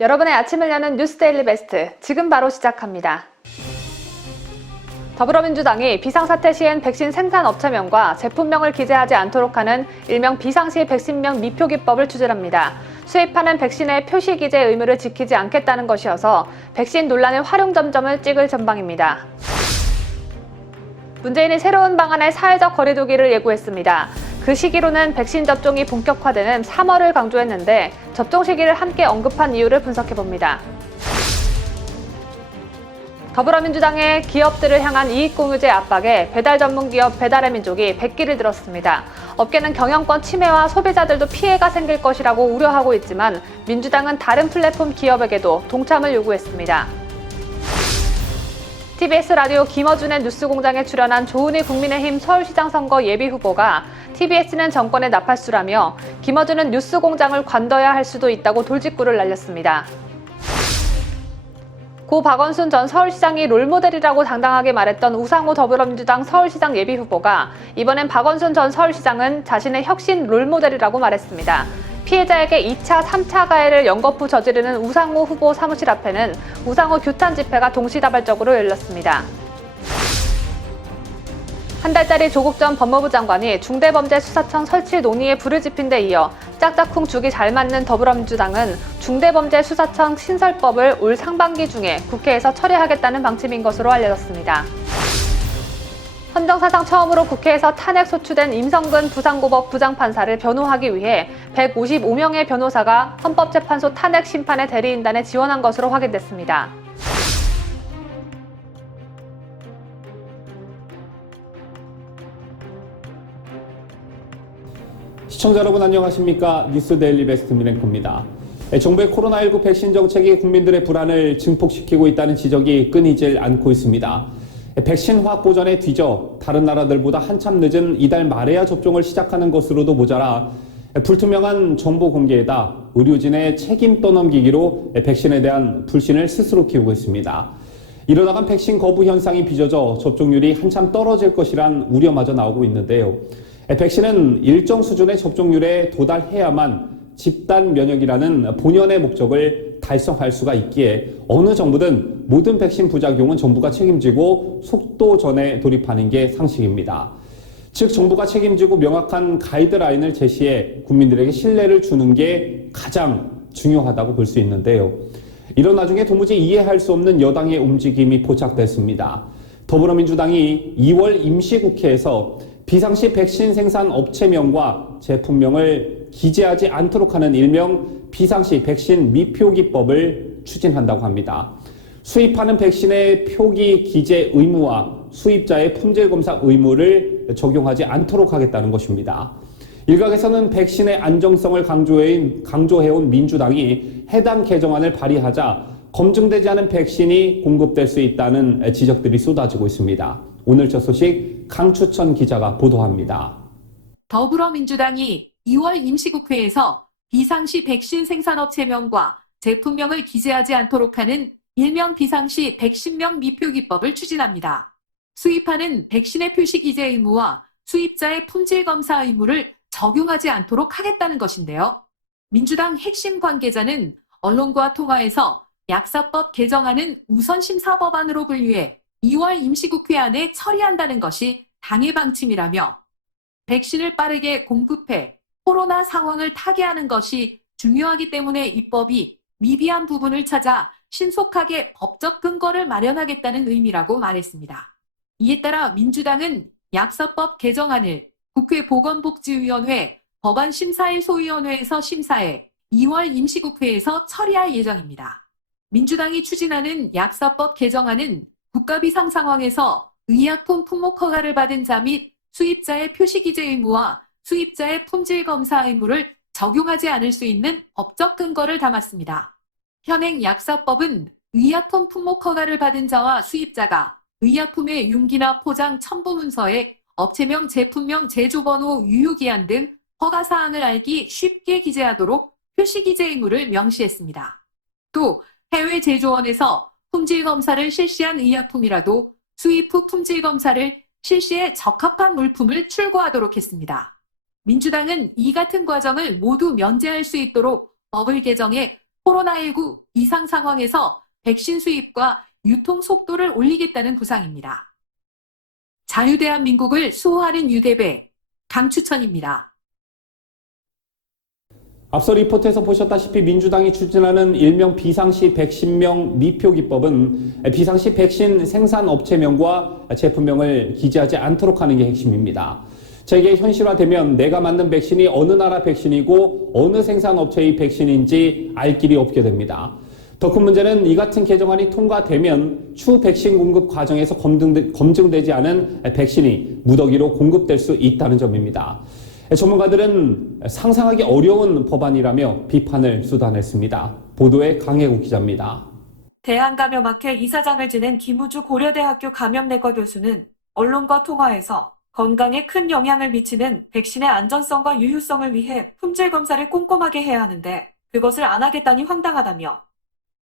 여러분의 아침을 여는 뉴스데일리 베스트, 지금 바로 시작합니다. 더불어민주당이 비상사태 시엔 백신 생산업체명과 제품명을 기재하지 않도록 하는 일명 비상시 백신명 미표기법을 추진합니다. 수입하는 백신의 표시 기재 의무를 지키지 않겠다는 것이어서 백신 논란의 활용점점을 찍을 전망입니다. 문재인이 새로운 방안의 사회적 거리두기를 예고했습니다. 그 시기로는 백신 접종이 본격화되는 3월을 강조했는데 접종 시기를 함께 언급한 이유를 분석해봅니다. 더불어민주당의 기업들을 향한 이익공유제 압박에 배달 전문기업 배달의 민족이 백기를 들었습니다. 업계는 경영권 침해와 소비자들도 피해가 생길 것이라고 우려하고 있지만 민주당은 다른 플랫폼 기업에게도 동참을 요구했습니다. TBS 라디오 김어준의 뉴스공장에 출연한 조은희 국민의힘 서울시장 선거 예비후보가 TBS는 정권의 나팔수라며 김어준은 뉴스공장을 관둬야 할 수도 있다고 돌직구를 날렸습니다. 고 박원순 전 서울시장이 롤모델이라고 당당하게 말했던 우상호 더불어민주당 서울시장 예비후보가 이번엔 박원순 전 서울시장은 자신의 혁신 롤모델이라고 말했습니다. 피해자에게 2차, 3차 가해를 연거푸 저지르는 우상호 후보 사무실 앞에는 우상호 규탄 집회가 동시다발적으로 열렸습니다. 한 달짜리 조국 전 법무부 장관이 중대범죄수사청 설치 논의에 불을 지핀 데 이어 짝짝꿍 죽이 잘 맞는 더불어민주당은 중대범죄수사청 신설법을 올 상반기 중에 국회에서 처리하겠다는 방침인 것으로 알려졌습니다. 헌정사상 처음으로 국회에서 탄핵 소추된 임성근 부산고법 부장판사를 변호하기 위해 155명의 변호사가 헌법재판소 탄핵 심판의 대리인단에 지원한 것으로 확인됐습니다. 시청자 여러분 안녕하십니까? 뉴스데일리 베스트 민행코입니다. 정부의 코로나19 백신 정책이 국민들의 불안을 증폭시키고 있다는 지적이 끊이질 않고 있습니다. 백신 확보전에 뒤져 다른 나라들보다 한참 늦은 이달 말에야 접종을 시작하는 것으로도 모자라 불투명한 정보 공개에다 의료진의 책임 떠넘기기로 백신에 대한 불신을 스스로 키우고 있습니다. 이러다간 백신 거부 현상이 빚어져 접종률이 한참 떨어질 것이란 우려마저 나오고 있는데요. 백신은 일정 수준의 접종률에 도달해야만 집단 면역이라는 본연의 목적을 달성할 수가 있기에 어느 정부든 모든 백신 부작용은 정부가 책임지고 속도전에 돌입하는 게 상식입니다. 즉 정부가 책임지고 명확한 가이드라인을 제시해 국민들에게 신뢰를 주는 게 가장 중요하다고 볼 수 있는데요. 이런 와중에 도무지 이해할 수 없는 여당의 움직임이 포착됐습니다. 더불어민주당이 2월 임시국회에서 비상시 백신 생산 업체명과 제품명을 기재하지 않도록 하는 일명 비상시 백신 미표기법을 추진한다고 합니다. 수입하는 백신의 표기 기재 의무와 수입자의 품질 검사 의무를 적용하지 않도록 하겠다는 것입니다. 일각에서는 백신의 안정성을 강조해온 민주당이 해당 개정안을 발의하자 검증되지 않은 백신이 공급될 수 있다는 지적들이 쏟아지고 있습니다. 오늘 저 소식 강추천 기자가 보도합니다. 더불어민주당이 2월 임시국회에서 비상시 백신 생산업체명과 제품명을 기재하지 않도록 하는 일명 비상시 백신명 미표기법을 추진합니다. 수입하는 백신의 표시 기재 의무와 수입자의 품질 검사 의무를 적용하지 않도록 하겠다는 것인데요. 민주당 핵심 관계자는 언론과 통화에서 약사법 개정안은 우선심사법안으로 분류해 2월 임시국회 안에 처리한다는 것이 당의 방침이라며 백신을 빠르게 공급해 코로나 상황을 타개하는 것이 중요하기 때문에 입법이 미비한 부분을 찾아 신속하게 법적 근거를 마련하겠다는 의미라고 말했습니다. 이에 따라 민주당은 약사법 개정안을 국회 보건복지위원회 법안심사일 소위원회에서 심사해 2월 임시국회에서 처리할 예정입니다. 민주당이 추진하는 약사법 개정안은 국가 비상 상황에서 의약품 품목 허가를 받은 자 및 수입자의 표시 기재 의무와 수입자의 품질 검사 의무를 적용하지 않을 수 있는 법적 근거를 담았습니다. 현행 약사법은 의약품 품목 허가를 받은 자와 수입자가 의약품의 융기나 포장 첨부 문서에 업체명, 제품명, 제조번호, 유효기한 등 허가사항을 알기 쉽게 기재하도록 표시 기재 의무를 명시했습니다. 또 해외 제조원에서 품질 검사를 실시한 의약품이라도 수입 후 품질 검사를 실시해 적합한 물품을 출고하도록 했습니다. 민주당은 이 같은 과정을 모두 면제할 수 있도록 법을 개정해 코로나19 이상 상황에서 백신 수입과 유통 속도를 올리겠다는 구상입니다. 자유대한민국을 수호하는 유대배 강추천입니다. 앞서 리포트에서 보셨다시피 민주당이 추진하는 일명 비상시 백신명 미표 기법은 비상시 백신 생산업체명과 제품명을 기재하지 않도록 하는 게 핵심입니다. 이게 현실화되면 내가 맞는 백신이 어느 나라 백신이고 어느 생산업체의 백신인지 알 길이 없게 됩니다. 더 큰 문제는 이 같은 개정안이 통과되면 추후 백신 공급 과정에서 검증되지 않은 백신이 무더기로 공급될 수 있다는 점입니다. 전문가들은 상상하기 어려운 법안이라며 비판을 쏟아냈습니다. 보도에 강혜국 기자입니다. 대한감염학회 이사장을 지낸 김우주 고려대학교 감염내과 교수는 언론과 통화에서 건강에 큰 영향을 미치는 백신의 안전성과 유효성을 위해 품질 검사를 꼼꼼하게 해야 하는데 그것을 안 하겠다니 황당하다며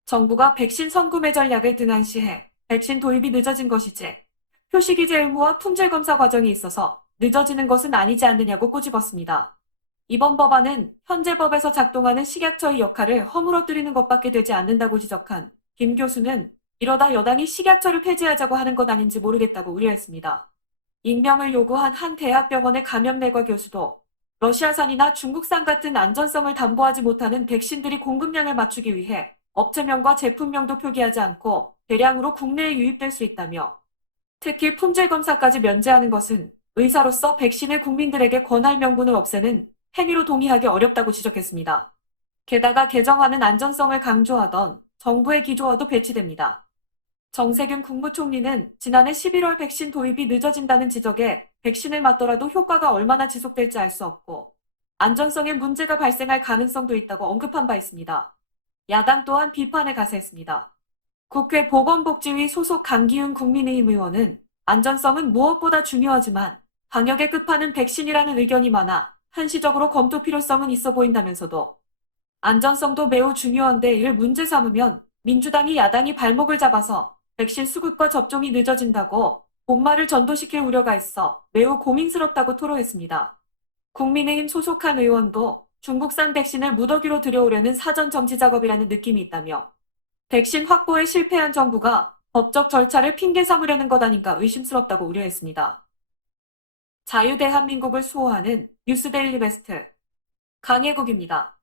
정부가 백신 선구매 전략을 등한시해 백신 도입이 늦어진 것이지 표시기재 의무와 품질 검사 과정이 있어서 늦어지는 것은 아니지 않느냐고 꼬집었습니다. 이번 법안은 현재 법에서 작동하는 식약처의 역할을 허물어뜨리는 것밖에 되지 않는다고 지적한 김 교수는 이러다 여당이 식약처를 폐지하자고 하는 것 아닌지 모르겠다고 우려했습니다. 익명을 요구한 한 대학병원의 감염내과 교수도 러시아산이나 중국산 같은 안전성을 담보하지 못하는 백신들이 공급량을 맞추기 위해 업체명과 제품명도 표기하지 않고 대량으로 국내에 유입될 수 있다며 특히 품질검사까지 면제하는 것은 의사로서 백신을 국민들에게 권할 명분을 없애는 행위로 동의하기 어렵다고 지적했습니다. 게다가 개정안은 안전성을 강조하던 정부의 기조와도 배치됩니다. 정세균 국무총리는 지난해 11월 백신 도입이 늦어진다는 지적에 백신을 맞더라도 효과가 얼마나 지속될지 알 수 없고 안전성에 문제가 발생할 가능성도 있다고 언급한 바 있습니다. 야당 또한 비판에 가세했습니다. 국회 보건복지위 소속 강기훈 국민의힘 의원은 안전성은 무엇보다 중요하지만 방역의 끝판은 백신이라는 의견이 많아 한시적으로 검토 필요성은 있어 보인다면서도 안전성도 매우 중요한데 이를 문제 삼으면 민주당이 야당이 발목을 잡아서 백신 수급과 접종이 늦어진다고 본말을 전도시킬 우려가 있어 매우 고민스럽다고 토로했습니다. 국민의힘 소속한 의원도 중국산 백신을 무더기로 들여오려는 사전 정치 작업이라는 느낌이 있다며 백신 확보에 실패한 정부가 법적 절차를 핑계 삼으려는 것 아닌가 의심스럽다고 우려했습니다. 자유대한민국을 수호하는 뉴스데일리 베스트 강혜국입니다.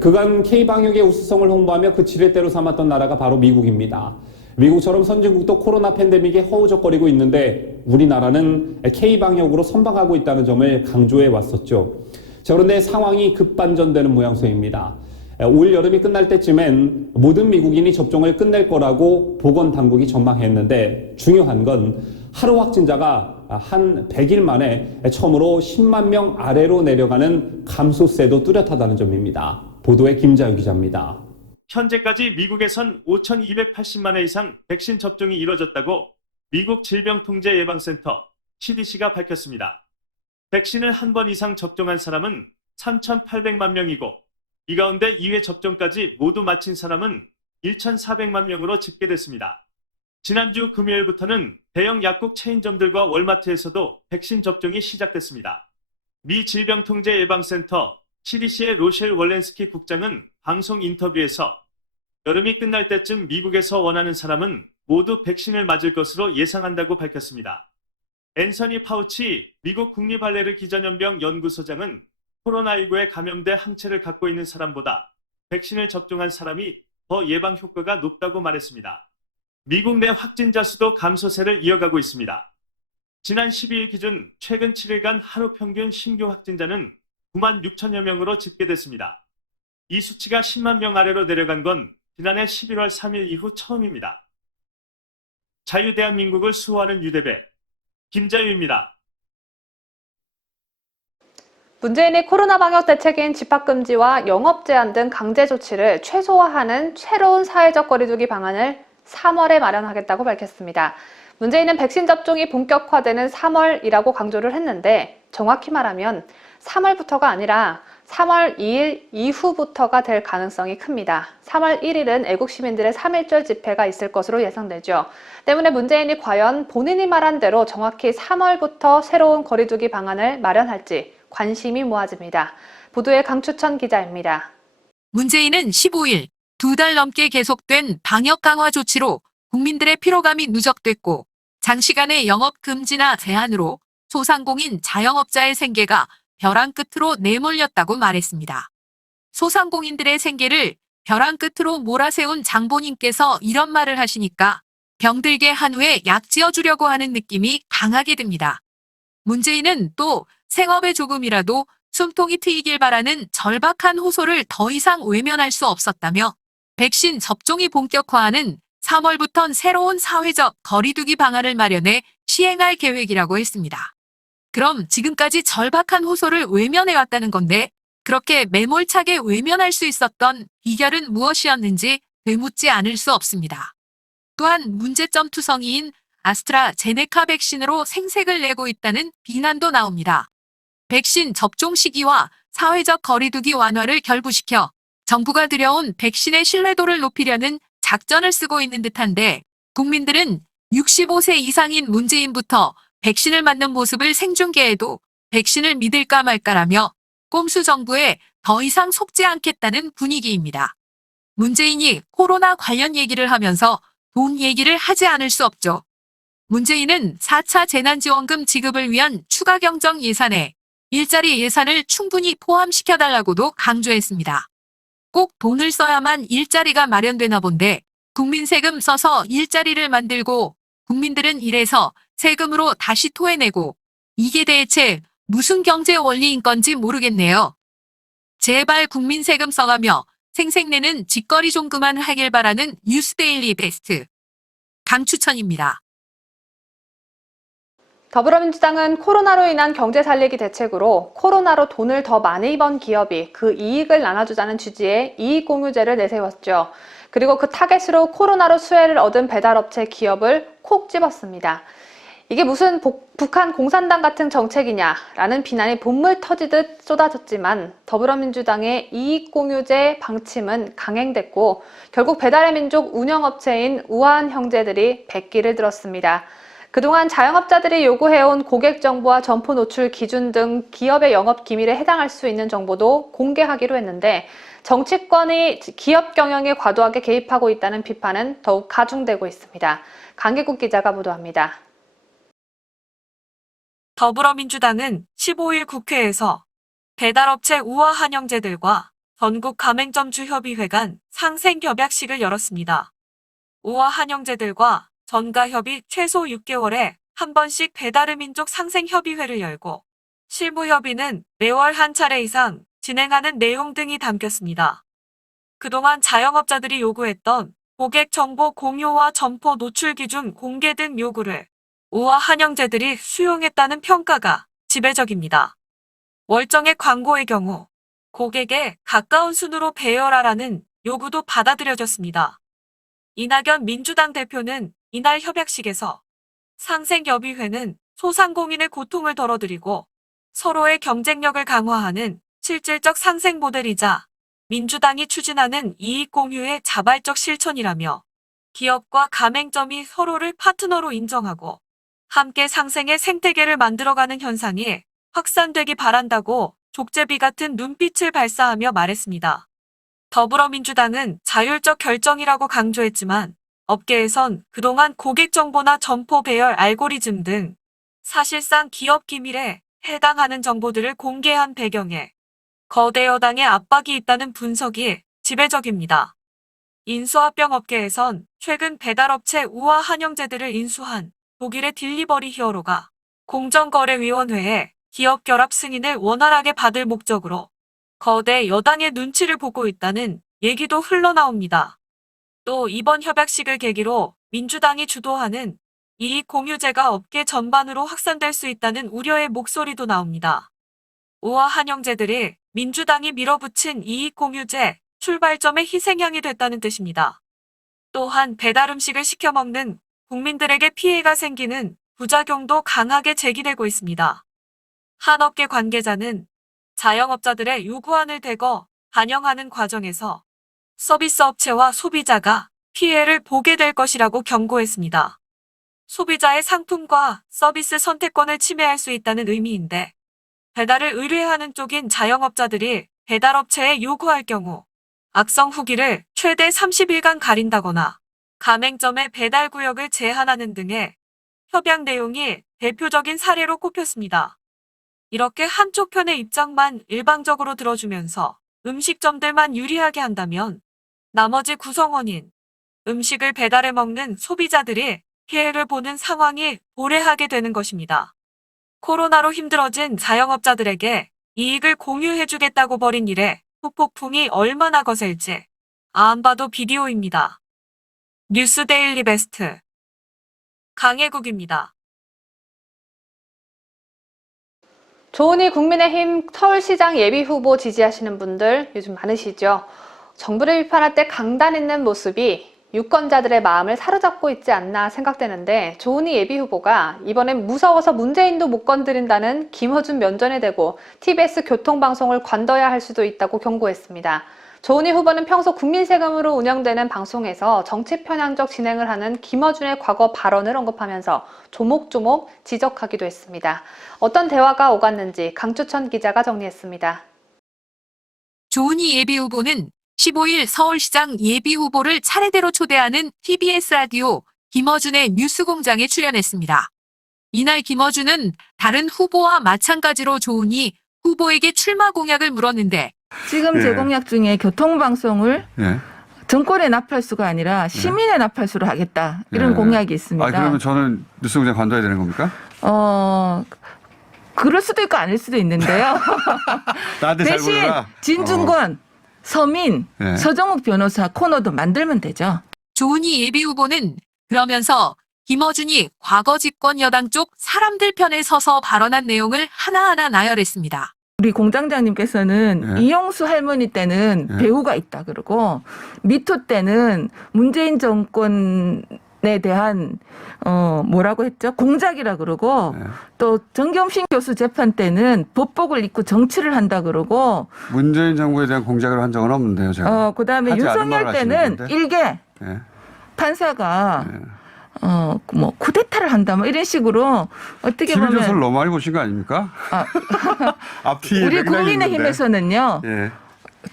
그간 K방역의 우수성을 홍보하며 그 지렛대로 삼았던 나라가 바로 미국입니다. 미국처럼 선진국도 코로나 팬데믹에 허우적거리고 있는데 우리나라는 K방역으로 선방하고 있다는 점을 강조해 왔었죠. 자, 그런데 상황이 급반전되는 모양새입니다. 올 여름이 끝날 때쯤엔 모든 미국인이 접종을 끝낼 거라고 보건당국이 전망했는데 중요한 건 하루 확진자가 한 100일 만에 처음으로 10만 명 아래로 내려가는 감소세도 뚜렷하다는 점입니다. 보도에 김자유 기자입니다. 현재까지 미국에선 5,280만 회 이상 백신 접종이 이뤄졌다고 미국 질병통제예방센터 CDC가 밝혔습니다. 백신을 한 번 이상 접종한 사람은 3,800만 명이고 이 가운데 2회 접종까지 모두 마친 사람은 1,400만 명으로 집계됐습니다. 지난주 금요일부터는 대형 약국 체인점들과 월마트에서도 백신 접종이 시작됐습니다. 미 질병통제예방센터 CDC의 로셸 월렌스키 국장은 방송 인터뷰에서 여름이 끝날 때쯤 미국에서 원하는 사람은 모두 백신을 맞을 것으로 예상한다고 밝혔습니다. 앤서니 파우치 미국 국립알레르기 기전염병 연구소장은 코로나19에 감염돼 항체를 갖고 있는 사람보다 백신을 접종한 사람이 더 예방 효과가 높다고 말했습니다. 미국 내 확진자 수도 감소세를 이어가고 있습니다. 지난 12일 기준 최근 7일간 하루 평균 신규 확진자는 9만 6천여 명으로 집계됐습니다. 이 수치가 10만 명 아래로 내려간 건 지난해 11월 3일 이후 처음입니다. 자유대한민국을 수호하는 유대배 김자유입니다. 문재인이 코로나 방역 대책인 집합금지와 영업 제한 등 강제 조치를 최소화하는 새로운 사회적 거리두기 방안을 3월에 마련하겠다고 밝혔습니다. 문재인은 백신 접종이 본격화되는 3월이라고 강조를 했는데 정확히 말하면 3월부터가 아니라 3월 2일 이후부터가 될 가능성이 큽니다. 3월 1일은 애국 시민들의 3.1절 집회가 있을 것으로 예상되죠. 때문에 문재인이 과연 본인이 말한 대로 정확히 3월부터 새로운 거리두기 방안을 마련할지 관심이 모아집니다. 보도에 강추천 기자입니다. 문재인은 15일 2달 넘게 계속된 방역 강화 조치로 국민들의 피로감이 누적됐고 장시간의 영업 금지나 제한으로 소상공인 자영업자의 생계가 벼랑 끝으로 내몰렸다고 말했습니다. 소상공인들의 생계를 벼랑 끝으로 몰아세운 장본인께서 이런 말을 하시니까 병들게 한 후에 약 지어주려고 하는 느낌이 강하게 듭니다. 문재인은 또 생업에 조금이라도 숨통이 트이길 바라는 절박한 호소를 더 이상 외면할 수 없었다며 백신 접종이 본격화하는 3월부턴 새로운 사회적 거리두기 방안을 마련해 시행할 계획이라고 했습니다. 그럼 지금까지 절박한 호소를 외면해왔다는 건데 그렇게 매몰차게 외면할 수 있었던 비결은 무엇이었는지 되묻지 않을 수 없습니다. 또한 문제점 투성이인 아스트라제네카 백신으로 생색을 내고 있다는 비난도 나옵니다. 백신 접종 시기와 사회적 거리두기 완화를 결부시켜 정부가 들여온 백신의 신뢰도를 높이려는 작전을 쓰고 있는 듯한데 국민들은 65세 이상인 문재인부터 백신을 맞는 모습을 생중계해도 백신을 믿을까 말까라며 꼼수 정부에 더 이상 속지 않겠다는 분위기입니다. 문재인이 코로나 관련 얘기를 하면서 돈 얘기를 하지 않을 수 없죠. 문재인은 4차 재난지원금 지급을 위한 추가 경정 예산에 일자리 예산을 충분히 포함시켜달라고도 강조했습니다. 꼭 돈을 써야만 일자리가 마련되나 본데 국민 세금 써서 일자리를 만들고 국민들은 일해서 세금으로 다시 토해내고 이게 대체 무슨 경제 원리인 건지 모르겠네요. 제발 국민 세금 써가며 생색내는 짓거리 좀 그만하길 바라는 뉴스데일리 베스트 강추천입니다. 더불어민주당은 코로나로 인한 경제 살리기 대책으로 코로나로 돈을 더 많이 번 기업이 그 이익을 나눠주자는 취지의 이익공유제를 내세웠죠. 그리고 그 타겟으로 코로나로 수혜를 얻은 배달업체 기업을 콕 집었습니다. 이게 무슨 북한 공산당 같은 정책이냐라는 비난이 본물 터지듯 쏟아졌지만 더불어민주당의 이익공유제 방침은 강행됐고 결국 배달의 민족 운영업체인 우아한 형제들이 백기를 들었습니다. 그동안 자영업자들이 요구해온 고객 정보와 점포 노출 기준 등 기업의 영업 기밀에 해당할 수 있는 정보도 공개하기로 했는데 정치권이 기업 경영에 과도하게 개입하고 있다는 비판은 더욱 가중되고 있습니다. 강기국 기자가 보도합니다. 더불어민주당은 15일 국회에서 배달업체 우아한영제들과 전국 가맹점주 협의회 간 상생협약식을 열었습니다. 우아한영제들과 전가협이 최소 6개월에 한 번씩 배달의 민족 상생협의회를 열고 실무협의는 매월 한 차례 이상 진행하는 내용 등이 담겼습니다. 그동안 자영업자들이 요구했던 고객 정보 공유와 점포 노출 기준 공개 등 요구를 우아한영제들이 수용했다는 평가가 지배적입니다. 월정액 광고의 경우 고객에 가까운 순으로 배열하라는 요구도 받아들여졌습니다. 이낙연 민주당 대표는 이날 협약식에서 상생협의회는 소상공인의 고통을 덜어드리고 서로의 경쟁력을 강화하는 실질적 상생 모델이자 민주당이 추진하는 이익 공유의 자발적 실천이라며 기업과 가맹점이 서로를 파트너로 인정하고 함께 상생의 생태계를 만들어가는 현상이 확산되기 바란다고 족제비 같은 눈빛을 발사하며 말했습니다. 더불어민주당은 자율적 결정이라고 강조했지만 업계에선 그동안 고객 정보나 점포 배열 알고리즘 등 사실상 기업 기밀에 해당하는 정보들을 공개한 배경에 거대 여당의 압박이 있다는 분석이 지배적입니다. 인수합병 업계에선 최근 배달업체 우아한영제들을 인수한 독일의 딜리버리 히어로가 공정거래위원회에 기업 결합 승인을 원활하게 받을 목적으로 거대 여당의 눈치를 보고 있다는 얘기도 흘러나옵니다. 또 이번 협약식을 계기로 민주당이 주도하는 이익공유제가 업계 전반으로 확산될 수 있다는 우려의 목소리도 나옵니다. 우아한영제들이 민주당이 밀어붙인 이익공유제 출발점의 희생양이 됐다는 뜻입니다. 또한 배달음식을 시켜 먹는 국민들에게 피해가 생기는 부작용도 강하게 제기되고 있습니다. 한 업계 관계자는 자영업자들의 요구안을 대거 반영하는 과정에서 서비스 업체와 소비자가 피해를 보게 될 것이라고 경고했습니다. 소비자의 상품과 서비스 선택권을 침해할 수 있다는 의미인데 배달을 의뢰하는 쪽인 자영업자들이 배달업체에 요구할 경우 악성 후기를 최대 30일간 가린다거나 가맹점의 배달 구역을 제한하는 등의 협약 내용이 대표적인 사례로 꼽혔습니다. 이렇게 한쪽 편의 입장만 일방적으로 들어주면서 음식점들만 유리하게 한다면 나머지 구성원인 음식을 배달해 먹는 소비자들이 피해를 보는 상황이 도래하게 되는 것입니다. 코로나로 힘들어진 자영업자들에게 이익을 공유해주겠다고 벌인 일에 후폭풍이 얼마나 거셀지 안 봐도 비디오입니다. 뉴스 데일리 베스트 강혜국입니다. 조은희 국민의힘 서울시장 예비후보 지지하시는 분들 요즘 많으시죠? 정부를 비판할 때 강단 있는 모습이 유권자들의 마음을 사로잡고 있지 않나 생각되는데 조은희 예비후보가 이번엔 무서워서 문재인도 못 건드린다는 김어준 면전에 대고 TBS 교통방송을 관둬야 할 수도 있다고 경고했습니다. 조은희 후보는 평소 국민 세금으로 운영되는 방송에서 정치 편향적 진행을 하는 김어준의 과거 발언을 언급하면서 조목조목 지적하기도 했습니다. 어떤 대화가 오갔는지 강추천 기자가 정리했습니다. 조은희 예비후보는 15일 서울시장 예비후보를 차례대로 초대하는 TBS 라디오 김어준의 뉴스공장에 출연했습니다. 이날 김어준은 다른 후보와 마찬가지로 조은희 후보에게 출마 공약을 물었는데 지금 제 공약 중에 교통방송을 예. 정권에 납할수가 아니라 시민에 납할수로 하겠다. 이런 공약이 있습니다. 그러면 저는 뉴스공장 관둬야 되는 겁니까? 그럴 수도 있고 아닐 수도 있는데요. 나한테 잘 대신 보여라. 진중권, 서민, 네. 서정욱 변호사 코너도 만들면 되죠. 조은희 예비후보는 그러면서 김어준이 과거 집권 여당 쪽 사람들 편에 서서 발언한 내용을 하나하나 나열했습니다. 우리 공장장님께서는 네. 이용수 할머니 때는 네. 배우가 있다 그러고 미투 때는 문재인 정권에 대한 뭐라고 했죠? 공작이라 그러고 네. 또 정경심 교수 재판 때는 법복을 입고 정치를 한다 그러고 문재인 정부에 대한 공작을 한 적은 없는데요, 제가. 그다음에 하지 않은 윤석열 말을 때는 하시는데. 일개 예. 판사가 예. 뭐 쿠데타를 한다 뭐 이런 식으로 어떻게 TV 조선을 보면 너무 많이 보신 거 아닙니까? 앞뒤 우리 맥락이 국민의힘에서는요. 있는데. 예.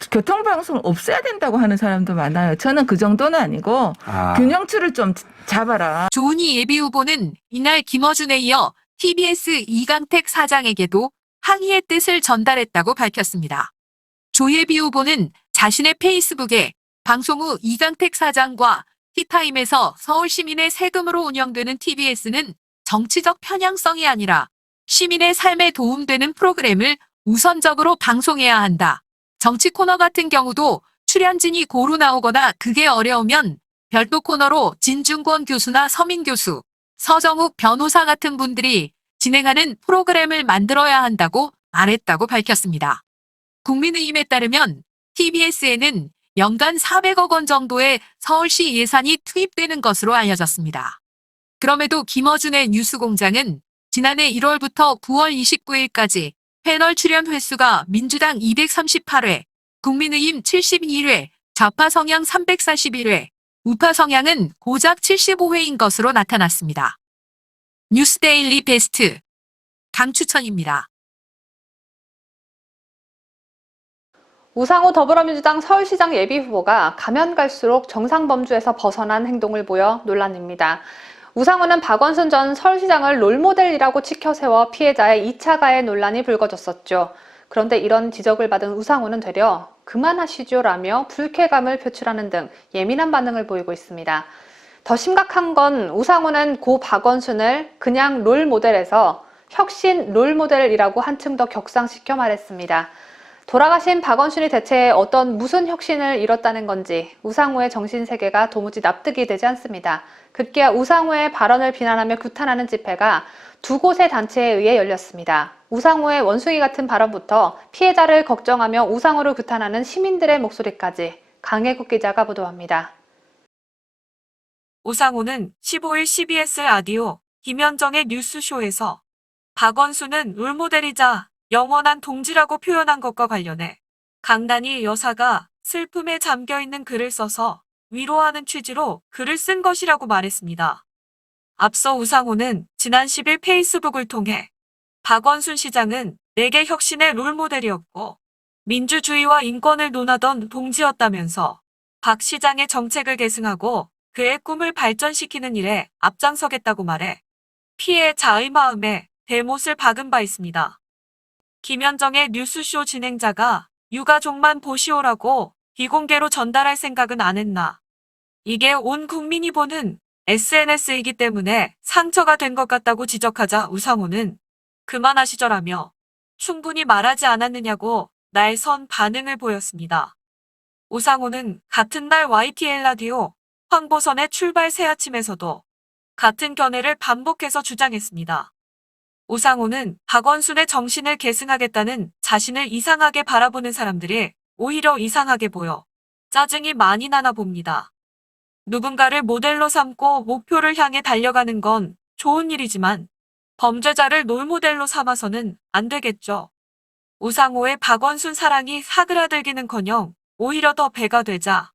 교통방송을 없애야 된다고 하는 사람도 많아요. 저는 그 정도는 아니고 균형추를 좀 잡아라. 조은희 예비후보는 이날 김어준에 이어 TBS 이강택 사장에게도 항의의 뜻을 전달했다고 밝혔습니다. 조 예비후보는 자신의 페이스북에 방송 후 이강택 사장과 티타임에서 서울 시민의 세금으로 운영되는 TBS는 정치적 편향성이 아니라 시민의 삶에 도움되는 프로그램을 우선적으로 방송해야 한다. 정치 코너 같은 경우도 출연진이 고루 나오거나 그게 어려우면 별도 코너로 진중권 교수나 서민 교수, 서정욱 변호사 같은 분들이 진행하는 프로그램을 만들어야 한다고 말했다고 밝혔습니다. 국민의힘에 따르면 TBS에는 연간 400억 원 정도의 서울시 예산이 투입되는 것으로 알려졌습니다. 그럼에도 김어준의 뉴스공장은 지난해 1월부터 9월 29일까지 패널 출연 횟수가 민주당 238회, 국민의힘 71회, 좌파 성향 341회, 우파 성향은 고작 75회인 것으로 나타났습니다. 뉴스데일리 베스트 강추천입니다. 우상호 더불어민주당 서울시장 예비후보가 가면 갈수록 정상범주에서 벗어난 행동을 보여 논란입니다. 우상호는 박원순 전 서울시장을 롤모델이라고 치켜세워 피해자의 2차 가해 논란이 불거졌었죠. 그런데 이런 지적을 받은 우상호는 되려 그만하시죠라며 불쾌감을 표출하는 등 예민한 반응을 보이고 있습니다. 더 심각한 건 우상호는 고 박원순을 그냥 롤모델에서 혁신 롤모델이라고 한층 더 격상시켜 말했습니다. 돌아가신 박원순이 대체 무슨 혁신을 이뤘다는 건지 우상호의 정신세계가 도무지 납득이 되지 않습니다. 급기야 우상호의 발언을 비난하며 규탄하는 집회가 두 곳의 단체에 의해 열렸습니다. 우상호의 원숭이 같은 발언부터 피해자를 걱정하며 우상호를 규탄하는 시민들의 목소리까지 강혜국 기자가 보도합니다. 우상호는 15일 CBS 라디오 김현정의 뉴스쇼에서 박원순은 롤모델이자 영원한 동지라고 표현한 것과 관련해 강단희 여사가 슬픔에 잠겨있는 글을 써서 위로하는 취지로 글을 쓴 것이라고 말했습니다. 앞서 우상호는 지난 10일 페이스북을 통해 박원순 시장은 내개 혁신의 롤모델이었고 민주주의와 인권을 논하던 동지였다면서 박 시장의 정책을 계승하고 그의 꿈을 발전시키는 일에 앞장서겠다고 말해 피해자의 마음에 대못을 박은 바 있습니다. 김현정의 뉴스쇼 진행자가 유가족만 보시오라고 비공개로 전달할 생각은 안 했나. 이게 온 국민이 보는 SNS이기 때문에 상처가 된 것 같다고 지적하자 우상호는 그만하시죠라며 충분히 말하지 않았느냐고 날선 반응을 보였습니다. 우상호는 같은 날 YTN 라디오 황보선의 출발 새아침에서도 같은 견해를 반복해서 주장했습니다. 우상호는 박원순의 정신을 계승하겠다는 자신을 이상하게 바라보는 사람들이 오히려 이상하게 보여 짜증이 많이 나나 봅니다. 누군가를 모델로 삼고 목표를 향해 달려가는 건 좋은 일이지만 범죄자를 롤모델로 삼아서는 안 되겠죠. 우상호의 박원순 사랑이 사그라들기는커녕 오히려 더 배가 되자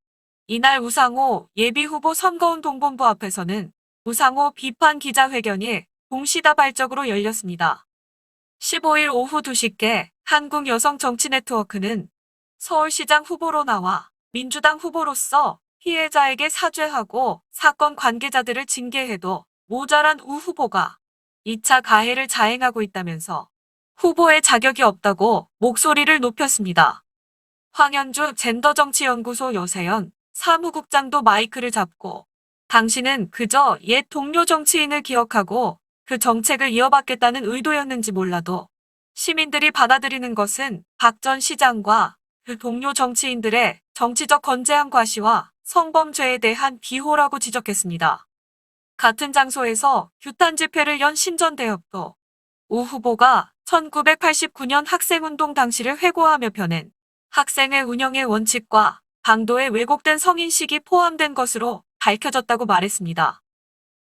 이날 우상호 예비후보 선거운동본부 앞에서는 우상호 비판 기자회견이 동시다발적으로 열렸습니다. 15일 오후 2시께 한국여성정치네트워크는 서울시장 후보로 나와 민주당 후보로서 피해자에게 사죄하고 사건 관계자들을 징계해도 모자란 우 후보가 2차 가해를 자행하고 있다면서 후보의 자격이 없다고 목소리를 높였습니다. 황현주 젠더정치연구소 여세연 사무국장도 마이크를 잡고 당신은 그저 옛 동료 정치인을 기억하고 그 정책을 이어받겠다는 의도였는지 몰라도 시민들이 받아들이는 것은 박 전 시장과 그 동료 정치인들의 정치적 건재한 과시와 성범죄에 대한 비호라고 지적했습니다. 같은 장소에서 규탄 집회를 연 신전대협도 우 후보가 1989년 학생운동 당시를 회고하며 펴낸 학생회 운영의 원칙과 강도의 왜곡된 성인식이 포함된 것으로 밝혀졌다고 말했습니다.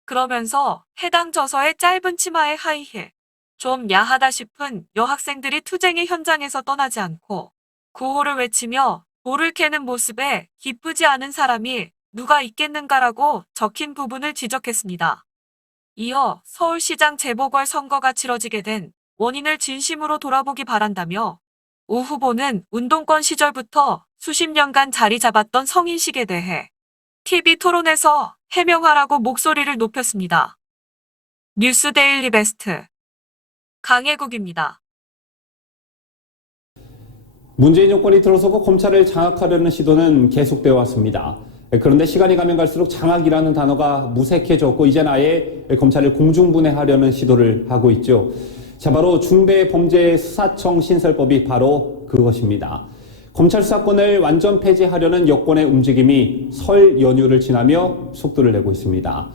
그러면서 해당 저서의 짧은 치마의 하이힐, 좀 야하다 싶은 여학생들이 투쟁의 현장에서 떠나지 않고 구호를 외치며 돌을 캐는 모습에 기쁘지 않은 사람이 누가 있겠는가라고 적힌 부분을 지적했습니다. 이어 서울시장 재보궐선거가 치러지게 된 원인을 진심으로 돌아보기 바란다며 우 후보는 운동권 시절부터 수십 년간 자리 잡았던 성인식에 대해 TV 토론에서 해명하라고 목소리를 높였습니다. 뉴스데일리 베스트 강혜국입니다. 문재인 정권이 들어서고 검찰을 장악하려는 시도는 계속되어 왔습니다. 그런데 시간이 가면 갈수록 장악이라는 단어가 무색해졌고 이젠 아예 검찰을 공중분해하려는 시도를 하고 있죠. 자, 바로 중대범죄수사청 신설법이 바로 그것입니다. 검찰 수사권을 완전 폐지하려는 여권의 움직임이 설 연휴를 지나며 속도를 내고 있습니다.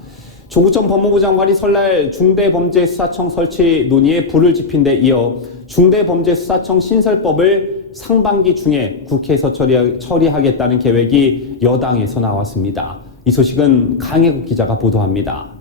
조국 전 법무부 장관이 설날 중대범죄수사청 설치 논의에 불을 지핀 데 이어 중대범죄수사청 신설법을 상반기 중에 국회에서 처리하겠다는 계획이 여당에서 나왔습니다. 이 소식은 강혜국 기자가 보도합니다.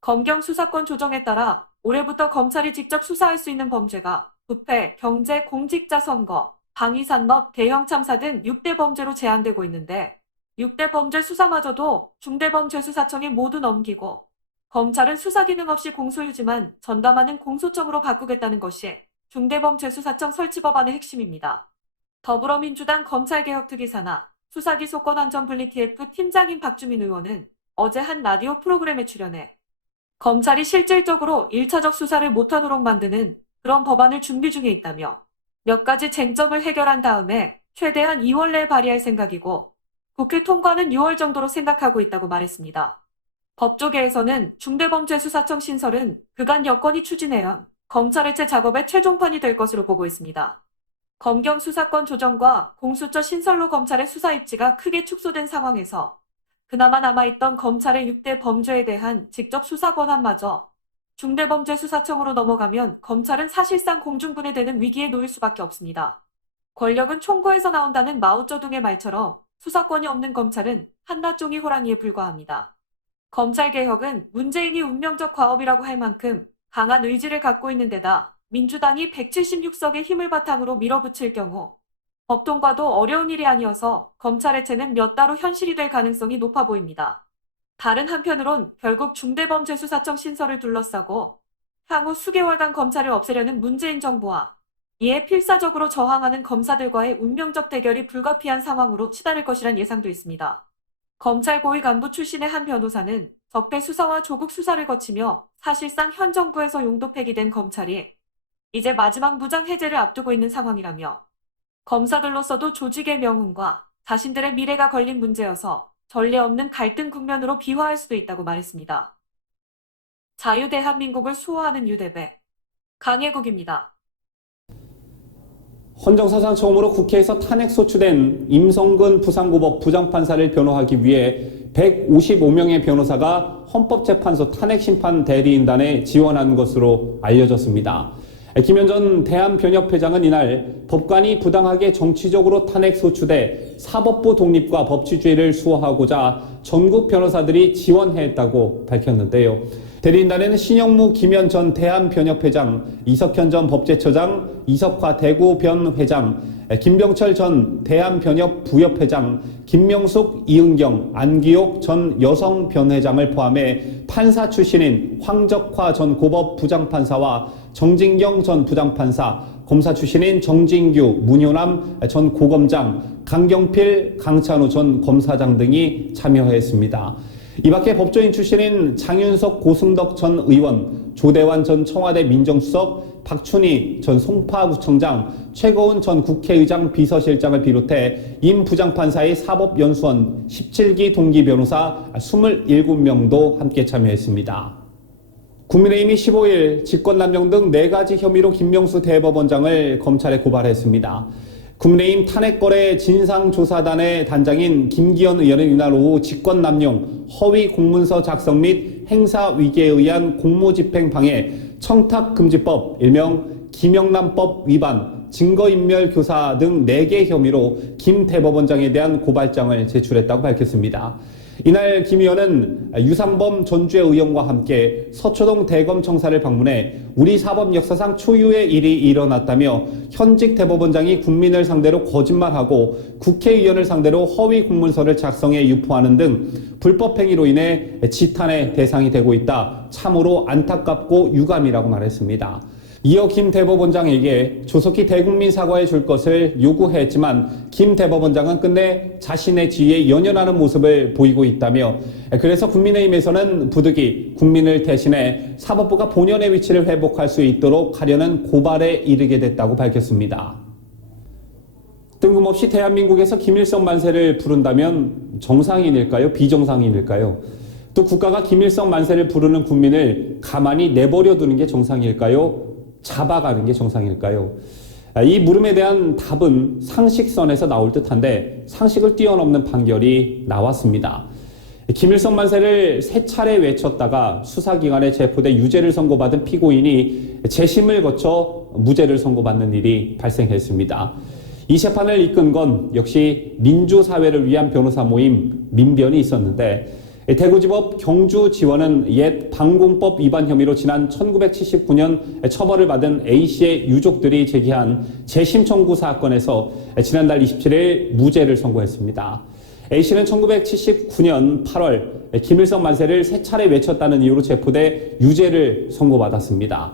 검경 수사권 조정에 따라 올해부터 검찰이 직접 수사할 수 있는 범죄가 부패, 경제, 공직자 선거, 방위산업, 대형 참사 등 6대 범죄로 제한되고 있는데 6대 범죄 수사마저도 중대범죄수사청에 모두 넘기고 검찰은 수사 기능 없이 공소유지만 전담하는 공소청으로 바꾸겠다는 것이 중대범죄수사청 설치 법안의 핵심입니다. 더불어민주당 검찰개혁특위사나 수사기소권 안전분리 TF 팀장인 박주민 의원은 어제 한 라디오 프로그램에 출연해 검찰이 실질적으로 1차적 수사를 못하도록 만드는 그런 법안을 준비 중에 있다며 몇 가지 쟁점을 해결한 다음에 최대한 2월 내에 발의할 생각이고 국회 통과는 6월 정도로 생각하고 있다고 말했습니다. 법조계에서는 중대범죄수사청 신설은 그간 여권이 추진해온 검찰해체 작업의 최종판이 될 것으로 보고 있습니다. 검경 수사권 조정과 공수처 신설로 검찰의 수사 입지가 크게 축소된 상황에서 그나마 남아있던 검찰의 6대 범죄에 대한 직접 수사 권한마저 중대범죄수사청으로 넘어가면 검찰은 사실상 공중분해되는 위기에 놓일 수밖에 없습니다. 권력은 총고에서 나온다는 마오쩌둥의 말처럼 수사권이 없는 검찰은 한낱종이 호랑이에 불과합니다. 검찰개혁은 문재인이 운명적 과업이라고 할 만큼 강한 의지를 갖고 있는 데다 민주당이 176석의 힘을 바탕으로 밀어붙일 경우 법 통과도 어려운 일이 아니어서 검찰 해체는 몇 달 후 현실이 될 가능성이 높아 보입니다. 다른 한편으론 결국 중대범죄수사청 신설을 둘러싸고 향후 수개월간 검찰을 없애려는 문재인 정부와 이에 필사적으로 저항하는 검사들과의 운명적 대결이 불가피한 상황으로 치달을 것이란 예상도 있습니다. 검찰 고위 간부 출신의 한 변호사는 적폐 수사와 조국 수사를 거치며 사실상 현 정부에서 용도 폐기된 검찰이 이제 마지막 무장 해제를 앞두고 있는 상황이라며 검사들로서도 조직의 명운과 자신들의 미래가 걸린 문제여서 전례 없는 갈등 국면으로 비화할 수도 있다고 말했습니다. 자유대한민국을 수호하는 유대배 강혜국입니다. 헌정사상 처음으로 국회에서 탄핵 소추된 임성근 부산고법 부장판사를 변호하기 위해 155명의 변호사가 헌법재판소 탄핵심판 대리인단에 지원한 것으로 알려졌습니다. 김현 전 대한변협회장은 이날 법관이 부당하게 정치적으로 탄핵 소추돼 사법부 독립과 법치주의를 수호하고자 전국 변호사들이 지원했다고 밝혔는데요. 대리인단에는 신영무 김현 전 대한변협회장, 이석현 전 법제처장, 이석화 대구변회장, 김병철 전 대한변협 부협회장, 김명숙, 이은경, 안기옥 전 여성변회장을 포함해 판사 출신인 황적화 전 고법 부장판사와 정진경 전 부장판사, 검사 출신인 정진규, 문효남 전 고검장, 강경필, 강찬호 전 검사장 등이 참여했습니다. 이 밖에 법조인 출신인 장윤석 고승덕 전 의원, 조대환 전 청와대 민정수석, 박춘희 전 송파구청장, 최고은 전 국회의장 비서실장을 비롯해 임 부장판사의 사법연수원 17기 동기 변호사 27명도 함께 참여했습니다. 국민의힘이 15일 직권남용 등 4가지 혐의로 김명수 대법원장을 검찰에 고발했습니다. 국민의힘 탄핵거래 진상조사단의 단장인 김기현 의원은 이날 오후 직권남용, 허위 공문서 작성 및 행사위계에 의한 공모집행 방해, 청탁금지법, 일명 김영란법 위반, 증거인멸교사 등 4개 혐의로 김 대법원장에 대한 고발장을 제출했다고 밝혔습니다. 이날 김 의원은 유상범 전주의 의원과 함께 서초동 대검청사를 방문해 우리 사법 역사상 초유의 일이 일어났다며 현직 대법원장이 국민을 상대로 거짓말하고 국회의원을 상대로 허위 공문서를 작성해 유포하는 등 불법 행위로 인해 지탄의 대상이 되고 있다. 참으로 안타깝고 유감이라고 말했습니다. 이어 김 대법원장에게 조속히 대국민 사과해 줄 것을 요구했지만 김 대법원장은 끝내 자신의 지위에 연연하는 모습을 보이고 있다며 그래서 국민의힘에서는 부득이 국민을 대신해 사법부가 본연의 위치를 회복할 수 있도록 하려는 고발에 이르게 됐다고 밝혔습니다. 뜬금없이 대한민국에서 김일성 만세를 부른다면 정상인일까요? 비정상인일까요? 또 국가가 김일성 만세를 부르는 국민을 가만히 내버려 두는 게 정상일까요? 잡아가는 게 정상일까요? 이 물음에 대한 답은 상식선에서 나올 듯한데 상식을 뛰어넘는 판결이 나왔습니다. 김일성 만세를 3차례 외쳤다가 수사기관에 체포돼 유죄를 선고받은 피고인이 재심을 거쳐 무죄를 선고받는 일이 발생했습니다. 이 재판을 이끈 건 역시 민주사회를 위한 변호사 모임 민변이 있었는데 대구지법 경주지원은 옛 방공법 위반 혐의로 지난 1979년 처벌을 받은 A씨의 유족들이 제기한 재심 청구 사건에서 지난달 27일 무죄를 선고했습니다. A씨는 1979년 8월 김일성 만세를 3차례 외쳤다는 이유로 체포돼 유죄를 선고받았습니다.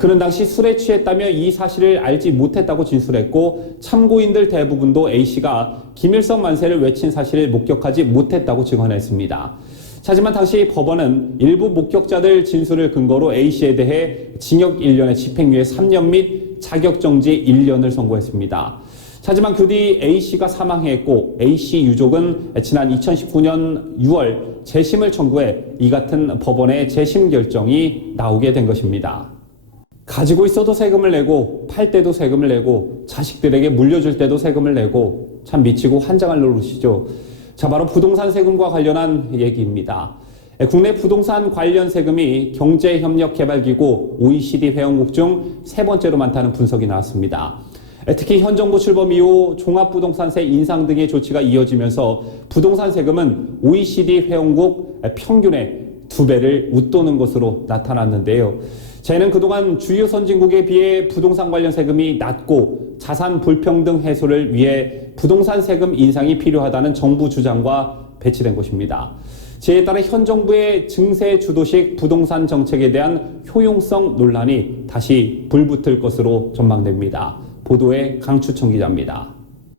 그는 당시 술에 취했다며 이 사실을 알지 못했다고 진술했고 참고인들 대부분도 A씨가 김일성 만세를 외친 사실을 목격하지 못했다고 증언했습니다. 하지만 당시 법원은 일부 목격자들 진술을 근거로 A씨에 대해 징역 1년에 집행유예 3년 및 자격정지 1년을 선고했습니다. 하지만 그 뒤 A씨가 사망했고 A씨 유족은 지난 2019년 6월 재심을 청구해 이 같은 법원의 재심 결정이 나오게 된 것입니다. 가지고 있어도 세금을 내고 팔 때도 세금을 내고 자식들에게 물려줄 때도 세금을 내고 참 미치고 환장할 노릇이죠. 자, 바로 부동산 세금과 관련한 얘기입니다. 국내 부동산 관련 세금이 경제협력개발기구 OECD 회원국 중 3번째로 많다는 분석이 나왔습니다. 특히 현 정부 출범 이후 종합부동산세 인상 등의 조치가 이어지면서 부동산 세금은 OECD 회원국 평균의 2배를 웃도는 것으로 나타났는데요. 저희는 그동안 주요 선진국에 비해 부동산 관련 세금이 낮고 자산 불평등 해소를 위해 부동산 세금 인상이 필요하다는 정부 주장과 배치된 것입니다. 이에 따라 현 정부의 증세 주도식 부동산 정책에 대한 효용성 논란이 다시 불붙을 것으로 전망됩니다. 보도에 강추천 기자입니다.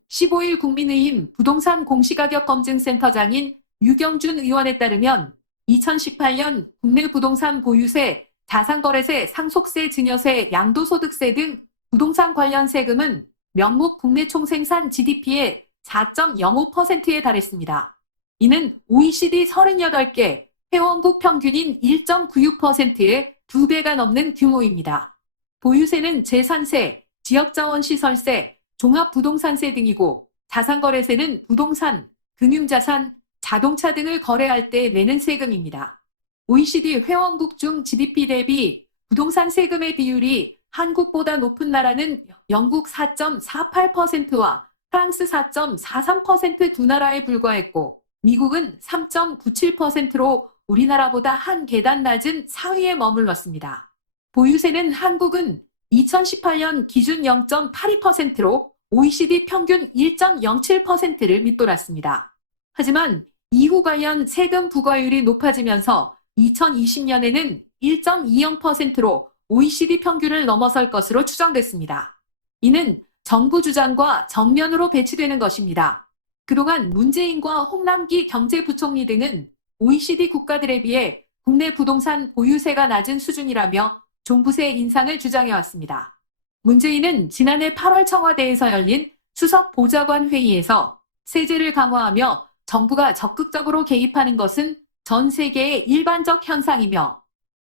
15일 국민의힘 부동산 공시가격검증센터장인 유경준 의원에 따르면 2018년 국내 부동산 보유세, 자산거래세, 상속세, 증여세, 양도소득세 등 부동산 관련 세금은 명목 국내 총생산 GDP의 4.05%에 달했습니다. 이는 OECD 38개 회원국 평균인 1.96%의 2배가 넘는 규모입니다. 보유세는 재산세, 지역자원시설세, 종합부동산세 등이고 자산거래세는 부동산, 금융자산, 자동차 등을 거래할 때 내는 세금입니다. OECD 회원국 중 GDP 대비 부동산 세금의 비율이 한국보다 높은 나라는 영국 4.48%와 프랑스 4.43% 두 나라에 불과했고 미국은 3.97%로 우리나라보다 한 계단 낮은 4위에 머물렀습니다. 보유세는 한국은 2018년 기준 0.82%로 OECD 평균 1.07%를 밑돌았습니다. 하지만 이후 관련 세금 부과율이 높아지면서 2020년에는 1.20%로 OECD 평균을 넘어설 것으로 추정됐습니다. 이는 정부 주장과 정면으로 배치되는 것입니다. 그동안 문재인과 홍남기 경제부총리 등은 OECD 국가들에 비해 국내 부동산 보유세가 낮은 수준이라며 종부세 인상을 주장해왔습니다. 문재인은 지난해 8월 청와대에서 열린 수석 보좌관 회의에서 세제를 강화하며 정부가 적극적으로 개입하는 것은 전 세계의 일반적 현상이며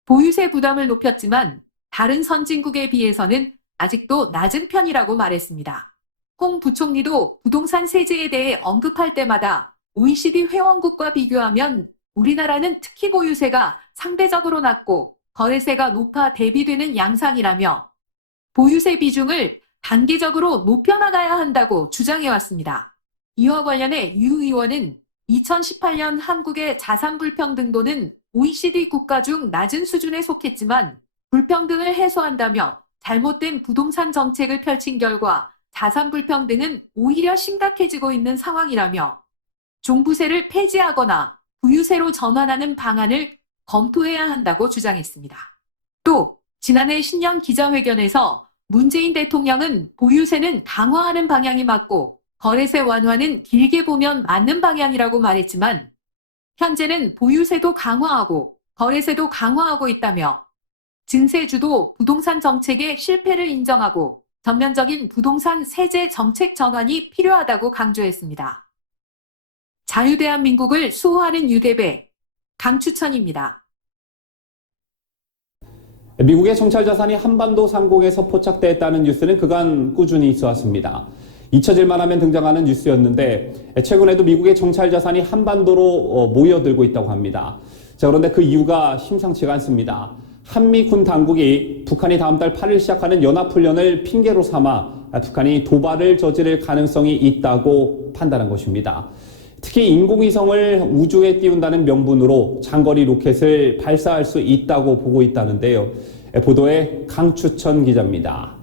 보유세 부담을 높였지만 다른 선진국에 비해서는 아직도 낮은 편이라고 말했습니다. 홍 부총리도 부동산 세제에 대해 언급할 때마다 OECD 회원국과 비교하면 우리나라는 특히 보유세가 상대적으로 낮고 거래세가 높아 대비되는 양상이라며 보유세 비중을 단계적으로 높여나가야 한다고 주장해왔습니다. 이와 관련해 유 의원은 2018년 한국의 자산 불평등도는 OECD 국가 중 낮은 수준에 속했지만 불평등을 해소한다며 잘못된 부동산 정책을 펼친 결과 자산 불평등은 오히려 심각해지고 있는 상황이라며 종부세를 폐지하거나 부유세로 전환하는 방안을 검토해야 한다고 주장했습니다. 또 지난해 신년 기자회견에서 문재인 대통령은 보유세는 강화하는 방향이 맞고 거래세 완화는 길게 보면 맞는 방향이라고 말했지만 현재는 보유세도 강화하고 거래세도 강화하고 있다며 증세주도 부동산 정책의 실패를 인정하고 전면적인 부동산 세제 정책 전환이 필요하다고 강조했습니다. 자유대한민국을 수호하는 유대배 강추천입니다. 미국의 정찰 자산이 한반도 상공에서 포착됐다는 뉴스는 그간 꾸준히 있어왔습니다. 잊혀질만 하면 등장하는 뉴스였는데 최근에도 미국의 정찰 자산이 한반도로 모여들고 있다고 합니다. 자, 그런데 그 이유가 심상치가 않습니다. 한미 군 당국이 북한이 다음 달 8일 시작하는 연합훈련을 핑계로 삼아 북한이 도발을 저지를 가능성이 있다고 판단한 것입니다. 특히 인공위성을 우주에 띄운다는 명분으로 장거리 로켓을 발사할 수 있다고 보고 있다는데요. 보도에 강추천 기자입니다.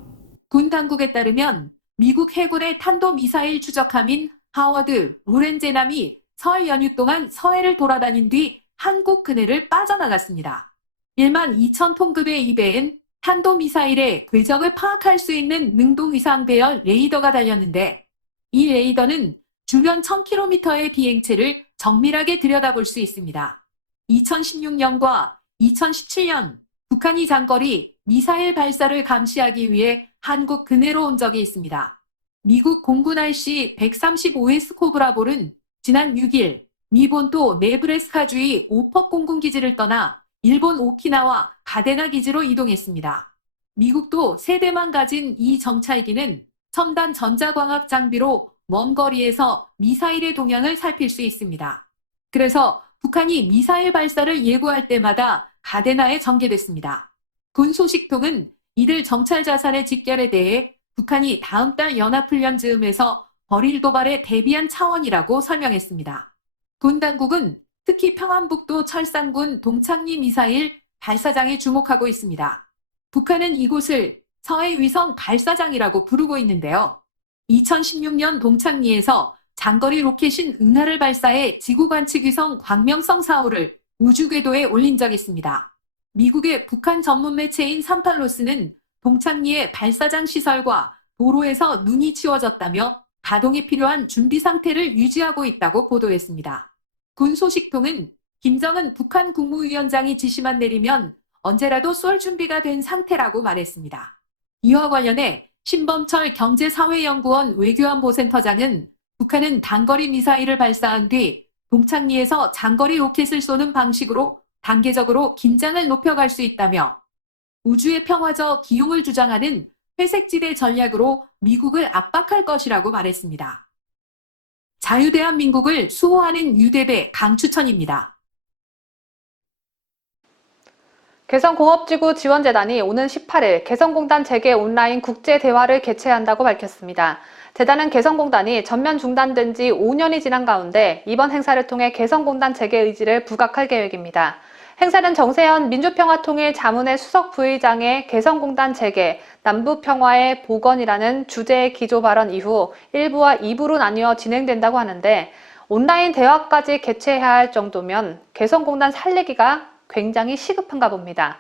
군 당국에 따르면 미국 해군의 탄도미사일 추적함인 하워드 로렌제남이 설 연휴 동안 서해를 돌아다닌 뒤 한국 근해를 빠져나갔습니다. 1만 2천 톤급의 이 배엔 탄도미사일의 궤적을 파악할 수 있는 능동위상 배열 레이더가 달렸는데 이 레이더는 주변 1000km의 비행체를 정밀하게 들여다볼 수 있습니다. 2016년과 2017년 북한이 장거리 미사일 발사를 감시하기 위해 한국 근해로 온 적이 있습니다. 미국 공군 RC 135S 코브라볼은 지난 6일 미 본토 네브래스카주의 오퍽 공군기지를 떠나 일본 오키나와 가데나 기지로 이동했습니다. 미국도 세 대만 가진 이 정찰기는 첨단 전자광학 장비로 먼 거리에서 미사일의 동향을 살필 수 있습니다. 그래서 북한이 미사일 발사를 예고할 때마다 가데나에 전개됐습니다. 군 소식통은 이들 정찰 자산의 직결에 대해 북한이 다음 달 연합훈련 즈음에서 벌일 도발에 대비한 차원이라고 설명했습니다. 군 당국은 특히 평안북도 철산군 동창리 미사일 발사장에 주목하고 있습니다. 북한은 이곳을 서해위성 발사장이라고 부르고 있는데요. 2016년 동창리에서 장거리 로켓인 은하를 발사해 지구 관측 위성 광명성 4호를 우주 궤도에 올린 적이 있습니다. 미국의 북한 전문 매체인 삼팔로스는 동창리의 발사장 시설과 도로에서 눈이 치워졌다며 가동에 필요한 준비 상태를 유지하고 있다고 보도했습니다. 군 소식통은 김정은 북한 국무위원장이 지시만 내리면 언제라도 쏠 준비가 된 상태라고 말했습니다. 이와 관련해 신범철 경제사회연구원 외교안보센터장은 북한은 단거리 미사일을 발사한 뒤 동창리에서 장거리 로켓을 쏘는 방식으로 단계적으로 긴장을 높여갈 수 있다며 우주의 평화적 기용을 주장하는 회색지대 전략으로 미국을 압박할 것이라고 말했습니다. 자유대한민국을 수호하는 유대배 강추천입니다. 개성공업지구 지원재단이 오는 18일 개성공단 재개 온라인 국제대화를 개최한다고 밝혔습니다. 재단은 개성공단이 전면 중단된 지 5년이 지난 가운데 이번 행사를 통해 개성공단 재개 의지를 부각할 계획입니다. 행사는 정세현 민주평화통일 자문회 수석 부의장의 개성공단 재개, 남북평화의 복원이라는 주제의 기조 발언 이후 1부와 2부로 나뉘어 진행된다고 하는데 온라인 대화까지 개최해야 할 정도면 개성공단 살리기가 굉장히 시급한가 봅니다.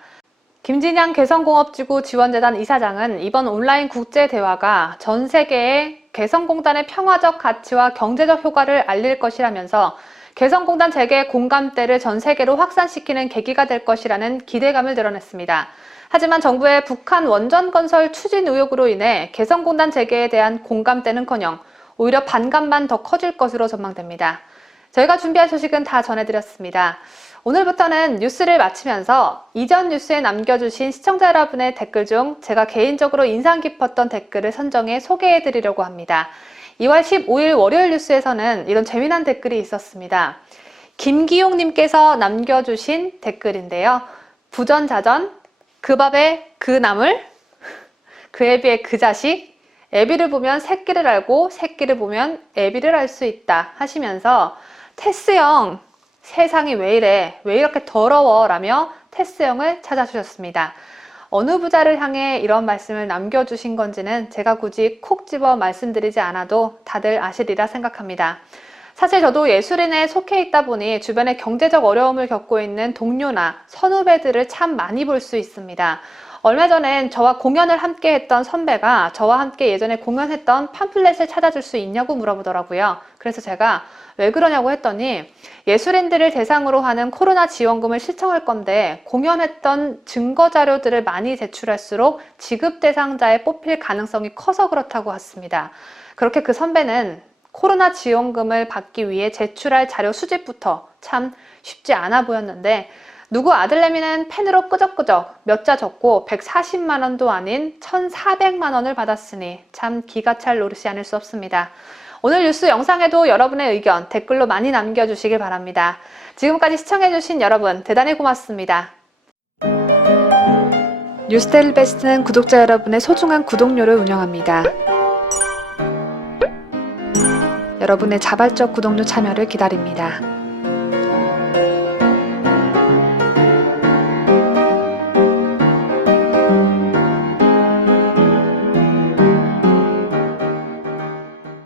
김진양 개성공업지구 지원재단 이사장은 이번 온라인 국제대화가 전 세계에 개성공단의 평화적 가치와 경제적 효과를 알릴 것이라면서 개성공단 재개 공감대를 전 세계로 확산시키는 계기가 될 것이라는 기대감을 드러냈습니다. 하지만 정부의 북한 원전 건설 추진 의혹으로 인해 개성공단 재개에 대한 공감대는커녕 오히려 반감만 더 커질 것으로 전망됩니다. 저희가 준비한 소식은 다 전해드렸습니다. 오늘부터는 뉴스를 마치면서 이전 뉴스에 남겨주신 시청자 여러분의 댓글 중 제가 개인적으로 인상 깊었던 댓글을 선정해 소개해드리려고 합니다. 2월 15일 월요일 뉴스에서는 이런 재미난 댓글이 있었습니다. 김기용님께서 남겨주신 댓글인데요. 부전자전, 그 밥에 그 나물, 그 애비의 그 자식, 애비를 보면 새끼를 알고 새끼를 보면 애비를 알 수 있다 하시면서 테스 형, 세상이 왜 이래, 왜 이렇게 더러워 라며 테스 형을 찾아주셨습니다. 어느 부자를 향해 이런 말씀을 남겨주신 건지는 제가 굳이 콕 집어 말씀드리지 않아도 다들 아시리라 생각합니다. 사실 저도 예술인에 속해 있다 보니 주변에 경제적 어려움을 겪고 있는 동료나 선후배들을 참 많이 볼 수 있습니다. 얼마 전엔 저와 공연을 함께 했던 선배가 저와 함께 예전에 공연했던 팜플렛을 찾아줄 수 있냐고 물어보더라고요. 그래서 제가 왜 그러냐고 했더니 예술인들을 대상으로 하는 코로나 지원금을 신청할 건데 공연했던 증거 자료들을 많이 제출할수록 지급 대상자에 뽑힐 가능성이 커서 그렇다고 했습니다. 그렇게 그 선배는 코로나 지원금을 받기 위해 제출할 자료 수집부터 참 쉽지 않아 보였는데 누구 아들내미는 펜으로 끄적끄적 몇 자 적고 140만 원도 아닌 1,400만 원을 받았으니 참 기가 찰 노릇이 아닐 수 없습니다. 오늘 뉴스 영상에도 여러분의 의견 댓글로 많이 남겨주시길 바랍니다. 지금까지 시청해주신 여러분 대단히 고맙습니다. 뉴스데일리 베스트는 구독자 여러분의 소중한 구독료를 운영합니다. 여러분의 자발적 구독료 참여를 기다립니다.